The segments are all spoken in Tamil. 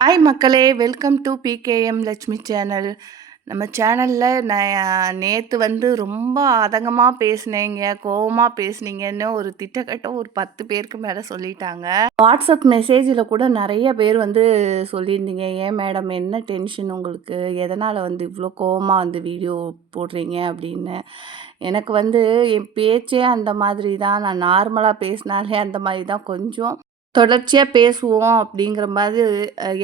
ஹாய் மக்களே! Welcome to PKM Lakshmi channel. நம்ம சேனலில் நான் நேற்று வந்து ரொம்ப ஆதங்கமாக பேசினேங்க, கோவமாக பேசுனீங்கன்னு ஒரு திட்டக்கட்ட ஒரு 10 பேருக்கு மேலே சொல்லிட்டாங்க. வாட்ஸ்அப் மெசேஜில் கூட நிறைய பேர் வந்து சொல்லியிருந்தீங்க, ஏன் மேடம் என்ன டென்ஷன் உங்களுக்கு, எதனால் வந்து இவ்வளோ கோவமாக வந்து வீடியோ போடுறீங்க அப்படின்னு. எனக்கு வந்து என் பேச்சே அந்த மாதிரி தான், நான் நார்மலாக பேசினாலே அந்த மாதிரி தான், கொஞ்சம் தொடர்ச்சியாக பேசுவோம் அப்படிங்கிற மாதிரி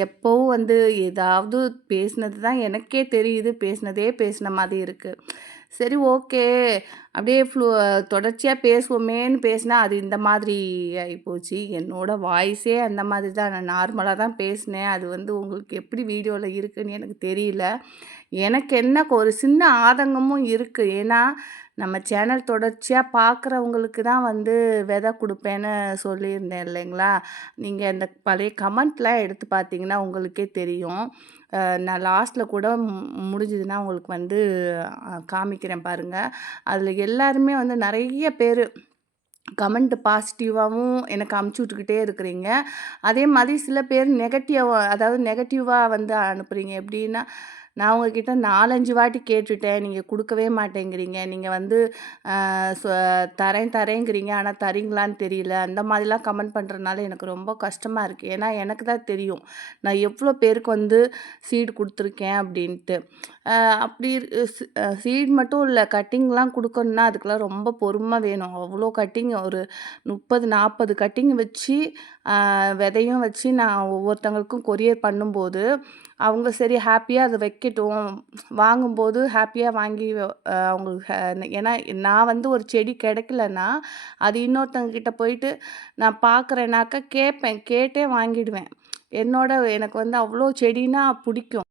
எப்போவும் வந்து ஏதாவது பேசினது தான் எனக்கே தெரியுது, பேசினதே பேசின மாதிரி இருக்குது. சரி, ஓகே, அப்படியே தொடர்ச்சியாக பேசுவோமேன்னு பேசினா அது இந்த மாதிரி ஆகிப்போச்சு. என்னோடய வாய்ஸே அந்த மாதிரி தான், நான் நார்மலாக தான் பேசினேன். அது வந்து உங்களுக்கு எப்படி வீடியோவில் இருக்குதுன்னு எனக்கு தெரியல. எனக்கு என்ன ஒரு சின்ன ஆதங்கமும் இருக்குது. ஏன்னா நம்ம சேனல் தொடர்ச்சியாக பார்க்குறவங்களுக்கு தான் வந்து விதை கொடுப்பேன்னு சொல்லியிருந்தேன் இல்லைங்களா? நீங்கள் இந்த பழைய கமெண்ட்லாம் எடுத்து பார்த்தீங்கன்னா உங்களுக்கே தெரியும். நான் லாஸ்ட்டில் கூட முடிஞ்சதுன்னா உங்களுக்கு வந்து காமிக்கிறேன் பாருங்கள். அதில் எல்லாருமே வந்து நிறைய பேர் கமெண்ட் பாசிட்டிவாகவும் எனக்கு அமுச்சு விட்டுக்கிட்டே இருக்கிறீங்க. அதே மாதிரி சில பேர் அதாவது நெகட்டிவாக வந்து அனுப்புகிறீங்க. எப்படின்னா, நான் உங்ககிட்ட 4, 5 வாட்டி கேட்டுட்டேன், நீங்கள் கொடுக்கவே மாட்டேங்கிறீங்க. நீங்கள் வந்து சொ தரேங்கிறீங்க, ஆனால் தரீங்களான்னு தெரியல. அந்த மாதிரிலாம் கமெண்ட் பண்ணுறதுனால எனக்கு ரொம்ப கஷ்டமாக இருக்குது. ஏன்னா எனக்கு தான் தெரியும், நான் எவ்வளோ பேருக்கு வந்து சீடு கொடுத்துருக்கேன் அப்படின்ட்டு. அப்படி சீட் மட்டும் இல்லை, கட்டிங்லாம் கொடுக்கணுன்னா அதுக்கெலாம் ரொம்ப பொறுமை வேணும். அவ்வளோ கட்டிங் ஒரு 30, 40 கட்டிங் வச்சு விதையும் வச்சு நான் ஒவ்வொருத்தவங்களுக்கும் கொரியர் பண்ணும்போது, அவங்க சரி ஹாப்பியாக அதை வைக்கட்டும், வாங்கும்போது ஹாப்பியாக வாங்கி அவங்களுக்கு ஏன்னா நான் வந்து ஒரு செடி கிடைக்கலன்னா அது இன்னொருத்தவங்க போயிட்டு நான் பார்க்குறேனாக்கா கேட்பேன், கேட்டே வாங்கிடுவேன். எனக்கு வந்து அவ்வளோ செடினா பிடிக்கும்.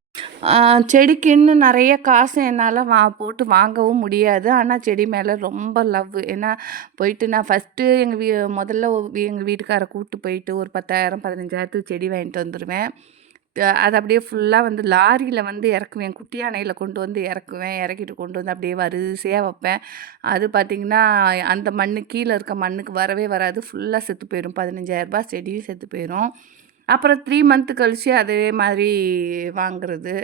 செடிக்குன்னு நிறைய காசு என்னால் போட்டு வாங்கவும் முடியாது. ஆனால் செடி மேலே ரொம்ப லவ். ஏன்னா போயிட்டு நான் ஃபஸ்ட்டு முதல்ல எங்கள் வீட்டுக்காரரை கூப்பிட்டு போயிட்டு ஒரு 10,000 15,000த்துக்கு செடி வாங்கிட்டு வந்துடுவேன். அது அப்படியே ஃபுல்லாக வந்து லாரியில் வந்து இறக்குவேன், குட்டி யானையில் கொண்டு வந்து இறக்குவேன். இறக்கிட்டு கொண்டு வந்து அப்படியே வரிசையாக வைப்பேன். அது பார்த்திங்கன்னா அந்த கீழே இருக்க மண்ணுக்கு வரவே வராது, ஃபுல்லாக செத்து போயிடும். 15,000 செடியும் செத்து போயிடும். அப்புறம் 3 மந்த்து கழிச்சு அதே மாதிரி வாங்குறது.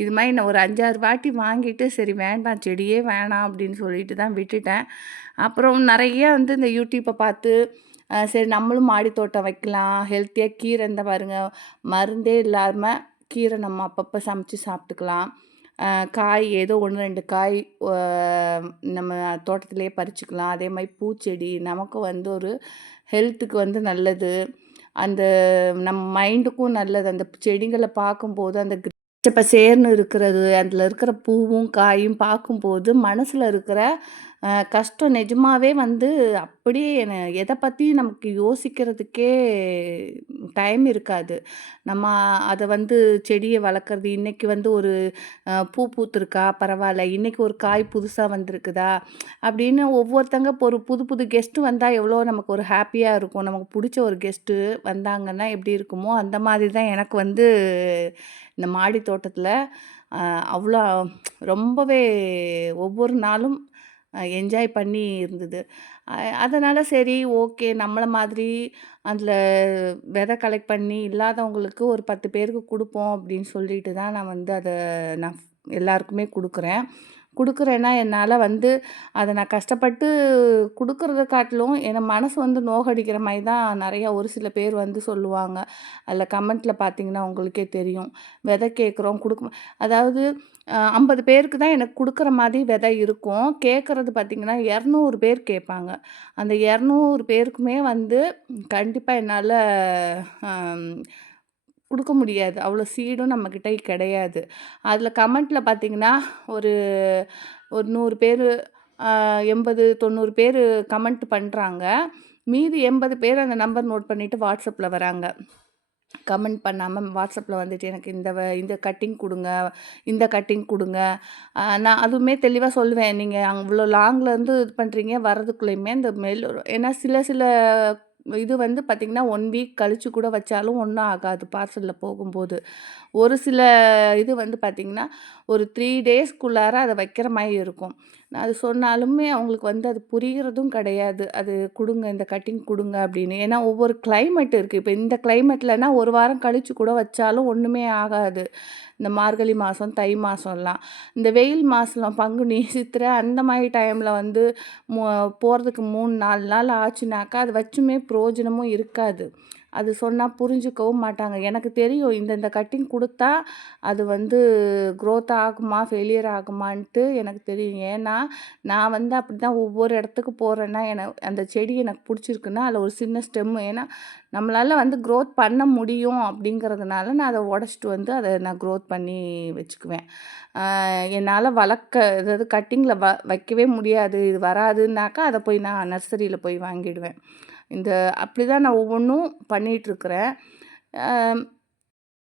இது மாதிரி நான் ஒரு 5, 6 வாட்டி வாங்கிட்டு சரி வேண்டாம், செடியே வேணாம் அப்படின்னு சொல்லிட்டு தான் விட்டுட்டேன். அப்புறம் நிறைய வந்து இந்த யூடியூப்பை பார்த்து சரி நம்மளும் மாடி தோட்டம் வைக்கலாம், ஹெல்த்தியாக கீரை இந்த பாருங்கள், மருந்தே இல்லாமல் கீரை நம்ம அப்பப்போ சமைச்சு சாப்பிட்டுக்கலாம். காய் ஏதோ 1, 2 காய் நம்ம தோட்டத்திலே பறிச்சுக்கலாம். அதே மாதிரி பூச்செடி நமக்கும் வந்து ஒரு ஹெல்த்துக்கு வந்து நல்லது. அந்த நம்ம மைண்டுக்கும் நல்லது. அந்த செடிகளை பார்க்கும்போது அந்த பச்சை பசேர்னு இருக்கிறது, அதில் இருக்கிற பூவும் காயும் பார்க்கும்போது மனசில் இருக்கிற கஷ்டம் நிஜமாவே வந்து அப்படியே எதை பற்றியும் நமக்கு யோசிக்கிறதுக்கே டைம் இருக்காது. நம்ம அதை வந்து செடியை வளர்க்குறது, இன்றைக்கி வந்து ஒரு பூ பூத்துருக்கா பரவாயில்ல, இன்றைக்கி ஒரு காய் புதுசாக வந்திருக்குதா அப்படின்னு ஒவ்வொருத்தங்க ஒரு புது புது கெஸ்ட்டு வந்தால் எவ்வளோ நமக்கு ஒரு ஹாப்பியாக இருக்கும். நமக்கு பிடிச்ச ஒரு கெஸ்ட்டு வந்தாங்கன்னா எப்படி இருக்குமோ அந்த மாதிரி தான் எனக்கு வந்து இந்த மாடி தோட்டத்தில் அவ்வளோ ரொம்பவே ஒவ்வொரு நாளும் என்ஜாய் பண்ணி இருந்தது. அதனால் சரி, ஓகே, நம்மள மாதிரி அதில் விதை கலெக்ட் பண்ணி இல்லாதவங்களுக்கு ஒரு 10 பேருக்கு கொடுப்போம் அப்படின்னு சொல்லிட்டு தான் நான் வந்து நான் எல்லாருக்குமே கொடுக்குறேன்னா என்னால் வந்து அதை நான் கஷ்டப்பட்டு கொடுக்குறத காட்டிலும் என் மனசு வந்து நோகடிக்கிற மாதிரி தான் நிறையா ஒரு சில பேர் வந்து சொல்லுவாங்க. அதில் கமெண்ட்டில் பார்த்தீங்கன்னா உங்களுக்கே தெரியும். விதை கேட்குறோம் அதாவது 50 பேருக்கு தான் எனக்கு கொடுக்குற மாதிரி விதை இருக்கும். கேட்குறது பார்த்திங்கன்னா 200 பேர் கேட்பாங்க. அந்த 200 பேருக்குமே வந்து கண்டிப்பாக என்னால் கொடுக்க முடியாது. அவ்வளோ சீடும் நம்மக்கிட்ட கிடையாது. அதில் கமெண்ட்டில் பார்த்திங்கன்னா ஒரு ஒரு 100 பேர் 80, 90 பேர் கமெண்ட் பண்ணுறாங்க. மீதி 80 பேர் அந்த நம்பர் நோட் பண்ணிவிட்டு வாட்ஸ்அப்பில் வராங்க. கமெண்ட் பண்ணாமல் வாட்ஸ்அப்பில் வந்துட்டு எனக்கு இந்த கட்டிங் கொடுங்க, இந்த கட்டிங் கொடுங்க. நான் அதுவுமே தெளிவாக சொல்லுவேன், நீங்கள் அவ்வளோ லாங்லேருந்து இது பண்ணுறீங்க, வர்றதுக்குள்ளேயுமே இந்த ஏன்னா சில இது வந்து பார்த்திங்கன்னா 1 வீக் கழித்து கூட வச்சாலும் ஒன்றும் ஆகாது பார்சலில் போகும்போது. ஒரு சில இது வந்து பார்த்திங்கன்னா ஒரு 3 டேஸ்க்குள்ளார அதை வைக்கிற மாதிரி இருக்கும். நான் அது சொன்னாலுமே அவங்களுக்கு வந்து அது புரிகிறதும் கிடையாது. அது குடுங்க, இந்த கட்டிங் குடுங்க அப்படின்னு. ஏன்னா ஒவ்வொரு கிளைமேட் இருக்கு. இப்ப இந்த கிளைமேட்லனா 1 வாரம் கழிச்சு கூட வச்சாலும் ஒண்ணுமே ஆகாது. இந்த மார்கழி மாசம், தை மாசம்லாம். இந்த வெயில் மாசம் பங்குனி, சித்திரை அந்த மாரி டைம்ல வந்து மு போறதுக்கு 3, 4 நாள் ஆச்சுனாக்கா, அது வச்சுமே பிரயோஜனமும் இருக்காது. அது சொன்னா புரிஞ்சுக்கவும் மாட்டாங்க. எனக்கு தெரியும் இந்த கட்டிங் குடுத்தா, அது வந்து குரோத் ஆகுமா, ஃபெயிலியர் ஆகுமான்ட்டு எனக்கு தெரியும். ஏன்னா, நான் வந்து அப்படிதான் ஒவ்வொரு இடத்துக்கு போறேன்னா, அந்த செடி எனக்கு புடிச்சிருக்குன்னா, அதில ஒரு சின்ன ஸ்டெம்மு ஏன்னா, நம்மளால வந்து குரோத் பண்ண முடியும் அப்படிங்கிறதுனால, நான் அத உடைச்சிட்டு வந்து அத நான் குரோத் பண்ணி வச்சுக்குவேன். என்னால அதாவது கட்டிங்கில வைக்கவே முடியாது, இது வராதுன்னாக்கா, அத போய் நான் நர்சரியில போய் வாங்கிடுவேன். அப்படிதான் நான் ஒவ்வொன்னும் பண்ணிட்டுருக்கிறேன். அ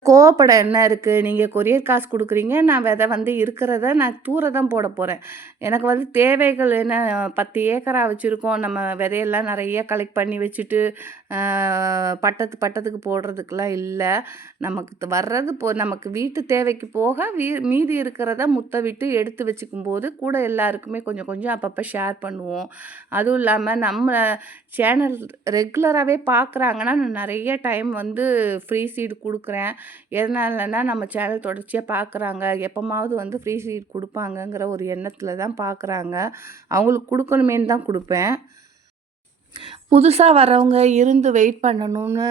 கோவப்பட என்ன இருக்கு? நீங்க கொரியர் காசு குடுக்குறீங்க. நான் விதை வந்து இருக்கிறத நான் தூர தான் போட போறேன். எனக்கு வந்து தேவைகள் என்ன 10 ஏக்கரா வச்சிருக்கோம். நம்ம விதையெல்லாம் நெறைய கலெக்ட் பண்ணி வச்சுட்டு, அ பட்டத்துக்கு போடுறதுக்குலாம் இல்ல. நமக்கு வர்றது நமக்கு வீட்டு தேவைக்கு போக மீதி இருக்கிறத முத்த விட்டு எடுத்து வச்சுக்கும்போது, கூட எல்லாருக்குமே கொஞ்சம் கொஞ்சம் அப்பப்போ ஷேர் பண்ணுவோம். அதுவும் இல்லாம நம்ம சேனல் ரெகுலராவே பார்க்குறாங்கன்னா, நான் நெறைய டைம் வந்து ஃப்ரீ சீடு குடுக்குறேன். எதனாலன்னா, நம்ம சேனல் தொடர்ச்சியா பார்க்குறாங்க. எப்பமாவது வந்து ஃப்ரீ சீட் குடுப்பாங்கங்கிற ஒரு எண்ணத்தில தான் பார்க்குறாங்க. அவங்களுக்கு குடுக்கணுமேன்னு தான் குடுப்பேன். புதுசா வர்றவங்க இருந்து வெயிட் பண்ணணும்னு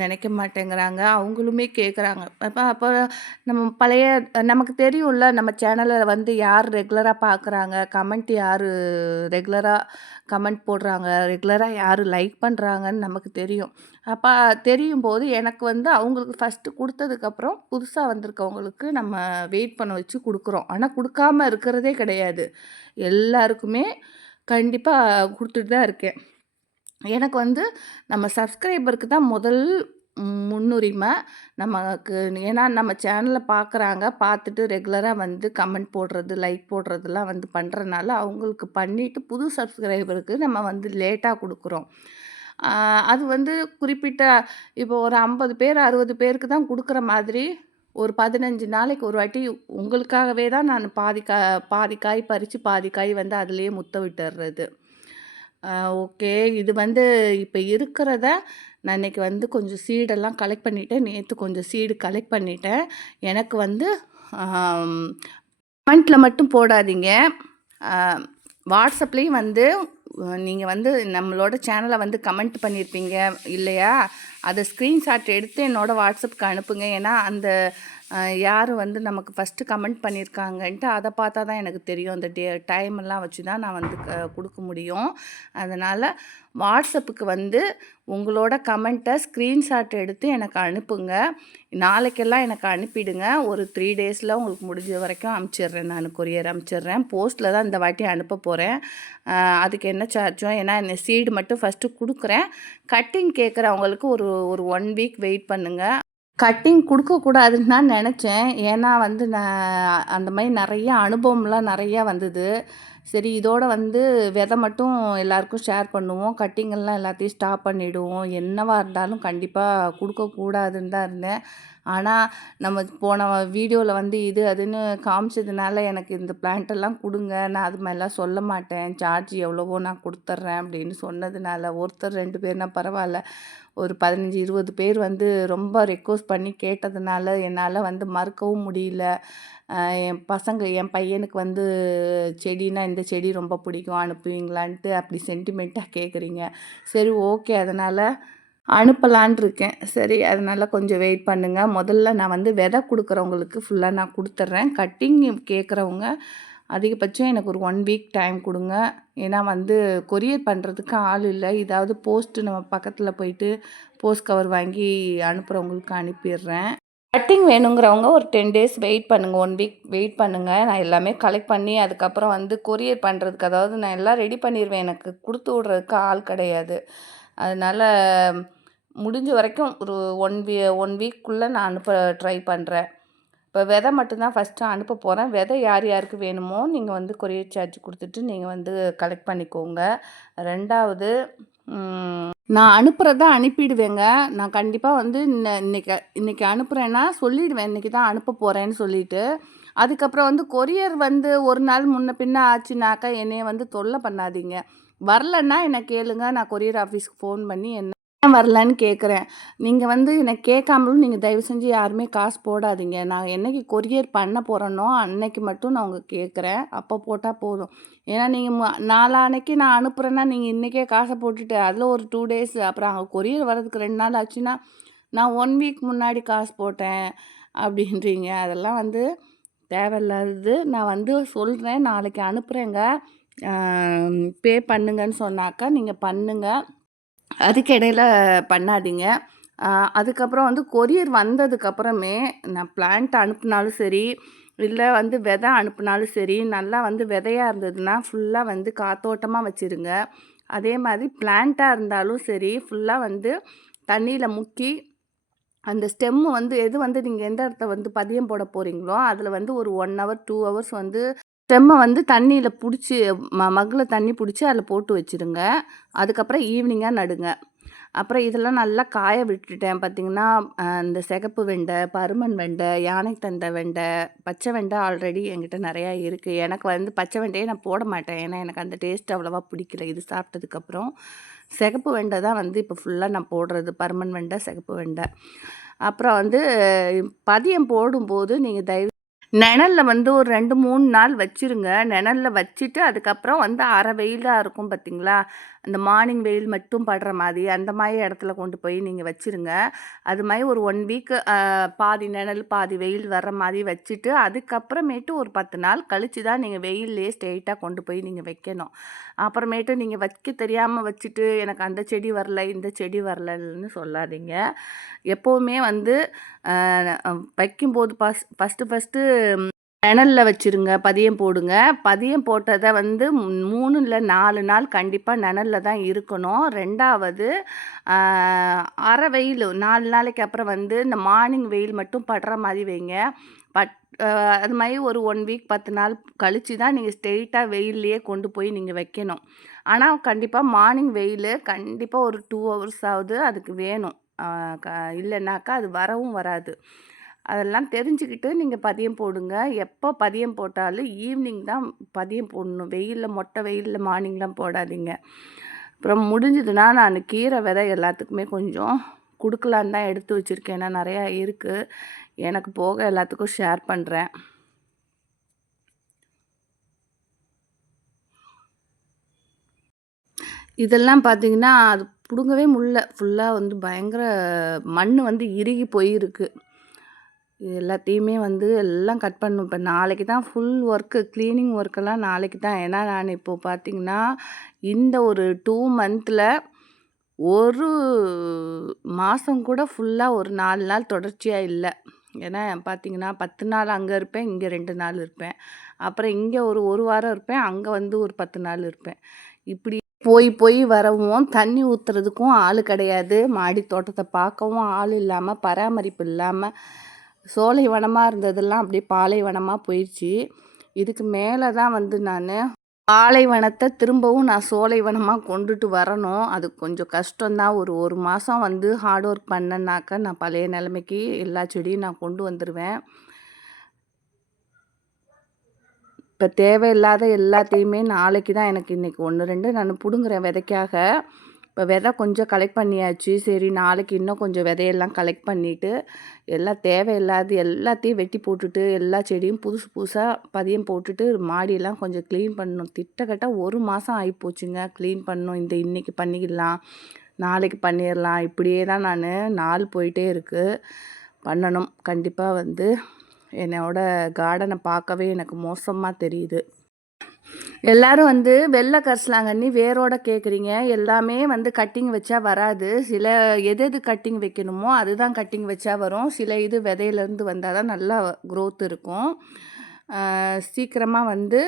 நினைக்க மாட்டேங்கிறாங்க. அவங்களுமே கேட்குறாங்க. அப்ப அப்ப நம்ம நமக்கு தெரியும்ல, நம்ம சேனல வந்து யார் ரெகுலரா பார்க்குறாங்க, கமெண்ட் யாரு ரெகுலரா கமெண்ட் போடுறாங்க, ரெகுலரா யாரு லைக் பண்ணுறாங்கன்னு நமக்கு தெரியும். அப்ப தெரியும்போது எனக்கு வந்து அவங்களுக்கு ஃபஸ்ட்டு குடுத்ததுக்கப்புறம், புதுசா வந்திருக்கவங்களுக்கு நம்ம வெயிட் பண்ண வச்சு குடுக்குறோம். ஆனா குடுக்காம இருக்கிறதே கிடையாது. எல்லாருக்குமே கண்டிப்பா குடுத்துட்டு தான் இருக்கேன். எனக்கு வந்து நம்ம சப்ஸ்கிரைபருக்கு தான் முதல் முன்னுரிமை. நமக்கு ஏன்னா நம்ம சேனல பார்க்குறாங்க. பார்த்துட்டு ரெகுலரா வந்து கமெண்ட் போடுறது, லைக் போடுறதெல்லாம் வந்து பண்றனால, அவங்களுக்கு பண்ணிட்டு புது சப்ஸ்கிரைபருக்கு நம்ம வந்து லேட்டா குடுக்குறோம். அ அது வந்து குறிப்பிட்ட இப்போ ஒரு 50 பேர், 60 பேருக்கு தான் குடுக்குற மாதிரி, ஒரு 15 நாளைக்கு ஒரு வாட்டி உங்களுக்காகவே தான் நான் பாதி காய் பறிச்சு, பாதி காய் வந்து அதிலேயே முத்த விட்டுர்றது. ஓகே. இது வந்து இப்ப இருக்கிறத நான் இன்னைக்கு வந்து கொஞ்சம் சீடெல்லாம் கலெக்ட் பண்ணிட்டேன். நேத்து கொஞ்சம் சீடு கலெக்ட் பண்ணிட்டேன். எனக்கு வந்து ஆம் கமெண்ட்ல மட்டும் போடாதீங்க. அ வாட்ஸ்அப்லேயும் வந்து நீங்க வந்து நம்மளோட சேனல வந்து கமெண்ட் பண்ணியிருப்பீங்க இல்லையா? அத ஸ்க்ரீன்ஷாட் எடுத்து என்னோட வாட்ஸ்அப்க்கு அனுப்புங்க. ஏன்னா, அந்த யார் வந்து நமக்கு ஃபஸ்ட்டு கமெண்ட் பண்ணியிருக்காங்கன்ட்டு அத பார்த்தா தான் எனக்கு தெரியும். அந்த டைமெல்லாம் வச்சு தான் நான் வந்து குடுக்க முடியும். அதனால வாட்ஸ்அப்புக்கு வந்து உங்களோட கமெண்ட்ட ஸ்க்ரீன்ஷாட் எடுத்து எனக்கு அனுப்புங்க. நாளைக்கெல்லாம் எனக்கு அனுப்பிடுங்க. ஒரு 3 டேஸில் உங்களுக்கு முடிஞ்ச வரைக்கும் அனுப்பிச்சிடுறேன் நான் கொரியர் அனுப்பிச்சிடுறேன். போஸ்ட்டில் தான் இந்த வாட்டி அனுப்ப போகிறேன். அதுக்கு என்ன சார்ஜோ ஏன்னா சீடு மட்டும் ஃபஸ்ட்டு குடுக்குறேன். கட்டிங் கேட்குறவங்களுக்கு ஒரு ஒரு 1 வீக் வெயிட் பண்ணுங்க. கட்டிங் குடுக்கக்கூடாதுன்னு தான் நெனச்சேன். ஏன்னா வந்து நான் அந்த மாரி நெறைய அனுபவம்லாம் நெறையா வந்தது. சரி இதோட வந்து விதை மட்டும் எல்லாருக்கும் ஷேர் பண்ணுவோம். கட்டிங்கெல்லாம் எல்லாத்தையும் ஸ்டாப் பண்ணிடுவோம். என்னவா இருந்தாலும் கண்டிப்பா குடுக்கக்கூடாதுன்னு தான் இருந்தேன். ஆனா, நம்ம போன வீடியோல வந்து இது அதுன்னு காமிச்சதுனால எனக்கு இந்த பிளான்ட்டெல்லாம் குடுங்க. நான் அது மாரிலாம் சொல்ல மாட்டேன். சார்ஜ் எவ்வளவோ நான் குடுத்துர்றேன் அப்படின்னு சொன்னதுனால, ஒருத்தர் 2 பேர்னா பரவால்ல. ஒரு 15, 20 பேர் வந்து ரொம்ப ரெக்வெஸ்ட் பண்ணி கேட்டதுனால, என்னால வந்து மறுக்கவும் முடியல. என் பையனுக்கு வந்து செடின்னா, இந்த செடி ரொம்ப பிடிக்கும் அனுப்புவீங்களான்ட்டு அப்படி சென்டிமெண்ட்டா கேட்குறீங்க. சரி ஓகே. அதனால அனுப்பலான்னு இருக்கேன். சரி அதனால கொஞ்சம் வெயிட் பண்ணுங்க. முதல்ல நான் வந்து விதை குடுக்குறவங்களுக்கு ஃபுல்லா நான் குடுத்துர்றேன். கட்டிங் கேட்குறவங்க அதிகபட்சம் எனக்கு ஒரு 1 வீக் டைம் குடுங்க. ஏன்னா வந்து கொரியர் பண்ணுறதுக்கு ஆள் இல்ல. இதாவது போஸ்ட்டு நம்ம பக்கத்துல போயிட்டு போஸ்ட் கவர் வாங்கி அனுப்புறவங்களுக்கு அனுப்பிடுறேன். கட்டிங் வேணுங்கிறவங்க ஒரு 10 டேஸ் வெயிட் பண்ணுங்க. 1 வீக் வெயிட் பண்ணுங்க. நான் எல்லாமே கலெக்ட் பண்ணி அதுக்கப்புறம் வந்து கொரியர் பண்ணுறதுக்கு அதாவது நான் எல்லாம் ரெடி பண்ணிருவேன். எனக்கு குடுத்து விட்றதுக்கு ஆள் கிடையாது. அதனால முடிஞ்ச வரைக்கும் ஒரு 1 வீக்குள்ள நான் அனுப்ப ட்ரை பண்ணுறேன். இப்போ விதை மட்டும் தான் ஃபஸ்ட்டு அனுப்ப போகிறேன். விதை யார் யாருக்கு வேணுமோ நீங்கள் வந்து கொரியர் சார்ஜ் குடுத்துட்டு நீங்கள் வந்து கலெக்ட் பண்ணிக்கோங்க. 2வது நான் அனுப்புறத அனுப்பிடுவேங்க. நான் கண்டிப்பா வந்து இன்னைக்கு அனுப்புறேன்னா சொல்லிடுவேன். இன்னைக்கு தான் அனுப்ப போறேன்னு சொல்லிட்டு. அதுக்கப்புறம் வந்து கொரியர் வந்து ஒரு நாள் முன்ன பின்ன ஆச்சுனாக்கா என்னைய வந்து தொல்லை பண்ணாதீங்க. வரலன்னா என்ன கேளுங்க. நான் கொரியர் ஆஃபீஸ்க்கு ஃபோன் பண்ணி என்ன ஏன் வரலன்னு கேட்குறேன். நீங்க வந்து என்ன கேட்காமலும் நீங்க தயவு செஞ்சு யாருமே காசு போடாதீங்க. நான் என்னைக்கு கொரியர் பண்ண போறேனோ, அன்னைக்கு மட்டும் நான் கேட்குறேன். அப்போ போட்டா போதும். ஏன்னா நீங்க நாளான்னைக்கு நான் அனுப்புறேன்னா, நீங்க இன்னைக்கே காச போட்டுட்டு, அதில ஒரு 2 டேஸ் அப்புறம் அங்க கொரியர் வரதுக்கு 2 நாள் ஆச்சுன்னா, நான் 1 வீக் முன்னாடி காசு போட்டேன் அப்படின்றீங்க. அதெல்லாம் வந்து தேவையில்லாதது. நான் வந்து சொல்றேன், நாளைக்கு அனுப்புறேங்க. பே பண்ணுங்கன்னு சொன்னாக்கா, நீங்க பண்ணுங்க. அதுக்கு இடையில பண்ணாதீங்க. அ அதுக்கப்புறம் வந்து கொரியர் வந்ததுக்கப்புறமே நான் பிளான்ட் அனுப்புனாலும் சரி, இல்ல வந்து விதை அனுப்புனாலும் சரி, நல்லா வந்து விதையா இருந்ததுன்னா, ஃபுல்லா வந்து காத்தோட்டமா வச்சுருங்க. அதே மாதிரி பிளான்ட்டா இருந்தாலும் சரி, ஃபுல்லா வந்து தண்ணீல முக்கி, அந்த ஸ்டெம்மு வந்து எது வந்து நீங்க எந்த இடத்த வந்து பதியம் போட போறீங்களோ, அதில வந்து ஒரு 1 ஹவர், 2 ஹவர்ஸ் வந்து ஸ்டெம்ம வந்து தண்ணீல புடிச்சு மக்குல தண்ணி புடிச்சு அதில போட்டு வச்சுருங்க. அதுக்கப்புறம் ஈவினிங்கா நடுங்க. அப்புறம் இதெல்லாம் நல்லா காய விட்டுட்டேன் பார்த்தீங்கன்னா, இந்த சிகப்பு வெண்டை, பருமன் வெண்டை, யானை தண்டை வெண்டை, பச்சை வெண்டை ஆல்ரெடி என்கிட்ட நெறையா இருக்கு. எனக்கு வந்து பச்சை வெண்டையே நான் போட மாட்டேன். ஏன்னா, எனக்கு அந்த டேஸ்ட் அவ்வளவா பிடிக்கல. இது சாப்பிட்டதுக்கப்புறம். சிகப்பு வெண்டை தான் வந்து இப்போ ஃபுல்லா நான் போடுறது. பருமன் வெண்டை, சிகப்பு வெண்டை. அப்புறம் வந்து பதியம் போடும்போது நீங்க நிழல்ல வந்து ஒரு 2, 3 நாள் வச்சுருங்க. நிழல்ல வச்சுட்டு அதுக்கப்புறம் வந்து அரை வெயிலா இருக்கும் பார்த்தீங்களா? அந்த மார்னிங் வெயில் மட்டும் படுற மாதிரி, அந்த மாரி இடத்துல கொண்டு போய் நீங்க வச்சுருங்க. அது மாரி ஒரு 1 வீக் பாதி நிழல், பாதி வெயில் வர்ற மாரி வச்சுட்டு, அதுக்கப்புறமேட்டு ஒரு 10 நாள் கழிச்சு தான் நீங்க வெயில்லயே ஸ்ட்ரெயிட்டா கொண்டு போய் நீங்க வைக்கணும். அப்புறமேட்டு நீங்க வைக்க தெரியாம வச்சுட்டு, எனக்கு அந்த செடி வரல, இந்த செடி வரலன்னு சொல்லாதீங்க. எப்பவுமே வந்து வைக்கும்போது ஃபஸ்ட்டு நிழல்ல வச்சுருங்க. பதியம் போடுங்க. பதியம் போட்டத வந்து 3 இல்ல 4 நாள் கண்டிப்பா நிழல்ல தான் இருக்கணும். 2வது அ அரை வெயிலு 4 நாளைக்கு அப்புறம் வந்து இந்த மார்னிங் வெயில் மட்டும் படுற மாரி வைங்க. பட் அ அது மாரி ஒரு 1 வீக் 10 நாள் கழிச்சு தான் நீங்க ஸ்ட்ரெயிட்டா வெயில்லயே கொண்டு போய் நீங்க வைக்கணும். ஆனா கண்டிப்பா மார்னிங் வெயிலு கண்டிப்பா ஒரு 2 ஹவர்ஸாவது அதுக்கு வேணும். அ க இல்லன்னாக்கா அது வரவும் வராது. அதெல்லாம் தெரிஞ்சுக்கிட்டு நீங்க பதியம் போடுங்க. எப்போ பதியம் போட்டாலும் ஈவினிங் தான் பதியம் போடணும். மொட்டை வெயில்ல மார்னிங்லாம் போடாதீங்க. அப்புறம் முடிஞ்சதுன்னா நான் கீரை விதை எல்லாத்துக்குமே கொஞ்சம் குடுக்கலான்னு தான் எடுத்து வச்சுருக்கேன். ஏன்னா நெறையா இருக்கு. எனக்கு போக எல்லாத்துக்கும் ஷேர் பண்றேன். இதெல்லாம் பார்த்தீங்கன்னா, அது புடுங்கவே முடில. ஃபுல்லா வந்து பயங்கர மண்ணு வந்து இறுகி போயிருக்கு. இது எல்லாத்தையுமே வந்து எல்லாம் கட் பண்ணணும். இப்ப நாளைக்கு தான் ஃபுல் ஒர்க்கு கிளீனிங் ஒர்க்கெல்லாம் நாளைக்கு தான். ஏன்னா, நான் இப்போ பார்த்தீங்கன்னா, இந்த ஒரு 2 மந்த்ல ஒரு மாசம் கூட ஃபுல்லா ஒரு 4 நாள் தொடர்ச்சியா இல்ல. ஏன்னா பார்த்தீங்கன்னா, 10 நாள் அங்க இருப்பேன், இங்க 2 நாள் இருப்பேன். அப்புறம் இங்க ஒரு 1 வாரம் இருப்பேன், அங்க வந்து ஒரு 10 நாள் இருப்பேன். இப்படி போய் போய் வரவும், தண்ணி ஊத்துறதுக்கும் ஆளு கிடையாது. மாடி தோட்டத்த பார்க்கவும் ஆள் இல்லாம, பராமரிப்பு இல்லாம, சோலைவனமா இருந்ததெல்லாம் அப்படியே பாலைவனமா போயிருச்சு. இதுக்கு மேல தான் வந்து நானு பாலைவனத்த திரும்பவும் நான் சோலைவனமா கொண்டுட்டு வரணும். அது கொஞ்சம் கஷ்டம் தான். ஒரு 1 மாசம் வந்து ஹார்ட் ஒர்க் பண்ணேன்னாக்கா, நான் பழைய நிலைமைக்கு எல்லா செடியும் நான் கொண்டு வந்துருவேன். இப்ப தேவையில்லாத எல்லாத்தையுமே நாளைக்கு தான் எனக்கு இன்னைக்கு 1, 2 நான் புடுங்குறேன் விதைக்காக. இப்ப விதை கொஞ்சம் கலெக்ட் பண்ணியாச்சு. சரி நாளைக்கு இன்னும் கொஞ்சம் விதையெல்லாம் கலெக்ட் பண்ணிட்டு, எல்லாம் தேவையில்லாத எல்லாத்தையும் வெட்டி போட்டுட்டு, எல்லா செடியும் புதுசு புதுசா பதியம் போட்டுட்டு, மாடியெல்லாம் கொஞ்சம் க்ளீன் பண்ணணும். கிட்டத்தட்ட 1 மாசம் ஆயிப்போச்சுங்க. க்ளீன் பண்ணணும். இன்னைக்கு பண்ணிக்கலாம், நாளைக்கு பண்ணிரலாம். இப்படியே தான் நாள் போயிட்டே இருக்கு. பண்ணணும். கண்டிப்பா வந்து என்னோட கார்டன பார்க்கவே எனக்கு மோசமா தெரியுது. எல்லாரும் வந்து வெள்ளை கரிசலாங்கண்ணி வேரோட கேட்குறீங்க. எல்லாமே வந்து கட்டிங் வச்சா வராது. சில எது எது கட்டிங் வைக்கணுமோ அதுதான் கட்டிங் வச்சா வரும். சில இது விதையிலேருந்து வந்தா தான் நல்லா குரோத் இருக்கும். சீக்கிரமா வந்து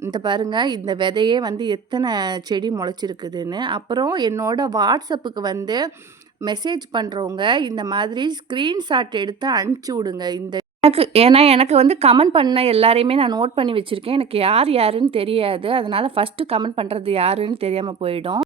இந்த பாருங்க, இந்த விதையே வந்து எத்தனை செடி முளைச்சிருக்குதுன்னு. அப்புறம் என்னோட வாட்ஸ்அப்புக்கு வந்து மெசேஜ் பண்ணுறவங்க இந்த மாதிரி ஸ்க்ரீன்ஷாட் எடுத்து அனுப்பிச்சி விடுங்க. எனக்கு வந்து கமெண்ட் பண்ண எல்லாரையுமே நான் நோட் பண்ணி வச்சிருக்கேன். எனக்கு யார் யாருன்னு தெரியாது. அதனால ஃபர்ஸ்ட்டு கமெண்ட் பண்றது யாருன்னு தெரியாம போயிடும்.